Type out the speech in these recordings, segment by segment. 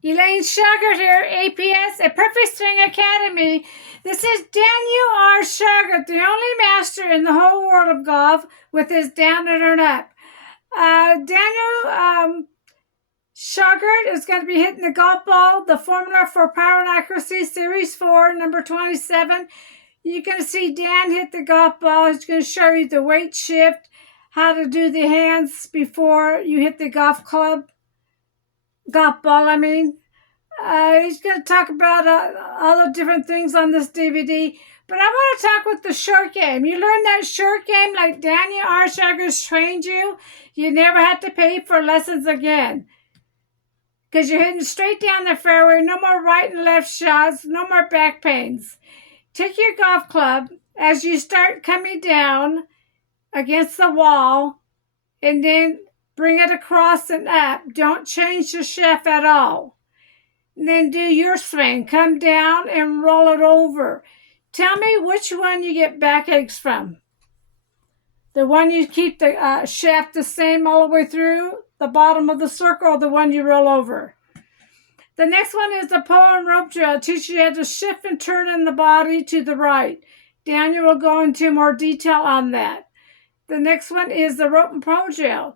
Elaine Shauger here, APS, a Perfect Swing Academy. This is Daniel R. Shauger, the only master in the whole world of golf with his down and up. Daniel Shauger is going to be hitting the golf ball, the Formula for Power and Accuracy, Series 4, number 27. You're going to see Dan hit the golf ball. He's going to show you the weight shift, how to do the hands before you hit the golf ball, he's going to talk about all the different things on this DVD. But I want to talk with the short game. You learn that short game like Daniel R. Shauger's trained you. You never have to pay for lessons again. Because you're hitting straight down the fairway. No more right and left shots. No more back pains. Take your golf club as you start coming down against the wall. And then bring it across and up. Don't change the shaft at all. And then do your swing. Come down and roll it over. Tell me which one you get backaches from. The one you keep the shaft the same all the way through the bottom of the circle, or the one you roll over. The next one is the pole and rope drill. It teaches you how to shift and turn in the body to the right. Daniel will go into more detail on that. The next one is the rope and pole drill.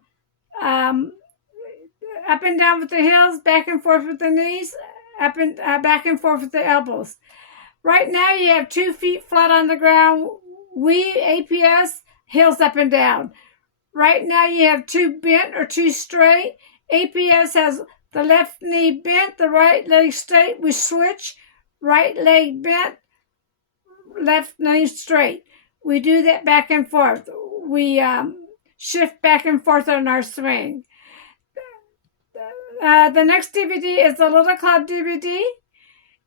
Up and down with the heels, back and forth with the knees, up and back and forth with the elbows. Right now you have 2 feet flat on the ground. We, APS, heels up and down. Right now you have 2 bent or 2 straight. APS has the left knee bent, the right leg straight. We switch, right leg bent, left knee straight. We do that back and forth. We shift back and forth on our swing. The next DVD is the Little Club DVD.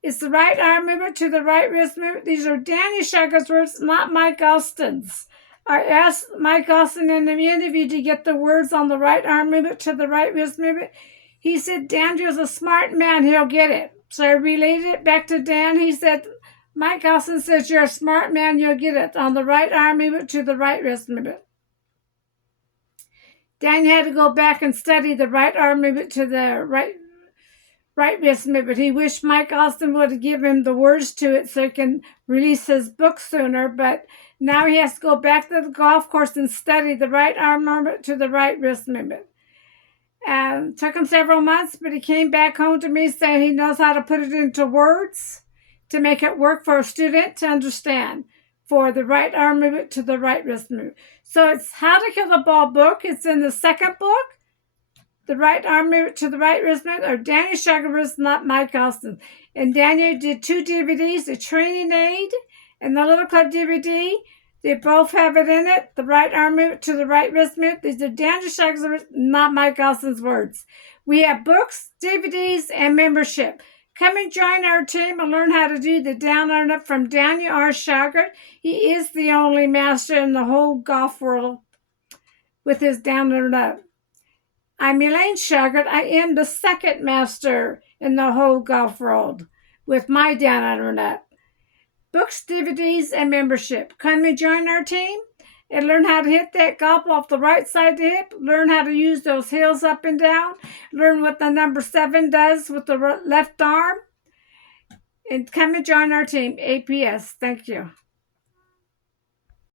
It's the right arm movement to the right wrist movement. These are Danny Shauger's words, not Mike Austin's. I asked Mike Austin in the interview to get the words on the right arm movement to the right wrist movement. He said, Daniel's a smart man, he'll get it. So I relayed it back to Dan. He said, Mike Austin says, you're a smart man, you'll get it on the right arm movement to the right wrist movement. Dan had to go back and study the right arm movement to the right wrist movement. He wished Mike Austin would have given him the words to it so he can release his book sooner, but now he has to go back to the golf course and study the right arm movement to the right wrist movement. And took him several months, but he came back home to me saying he knows how to put it into words to make it work for a student to understand. For the right arm movement to the right wrist movement. So it's How to Kill the Ball book. It's in the second book. The right arm movement to the right wrist movement, or Daniel Shauger, not Mike Austin. And Daniel did 2 DVDs, the training aid and the Little Club DVD. They both have it in it. The right arm movement to the right wrist movement. These are Daniel Shauger's words, not Mike Austin's words. We have books, DVDs, and membership. Come and join our team and learn how to do the down and up from Daniel R. Shauger. He is the only master in the whole golf world with his down and up. I'm Elaine Shauger. I am the second master in the whole golf world with my down and up. Books, DVDs, and membership. Come and join our team and learn how to hit that golf off the right side of the hip. Learn how to use those heels up and down. Learn what the number 7 does with the left arm. And come and join our team, APS. Thank you.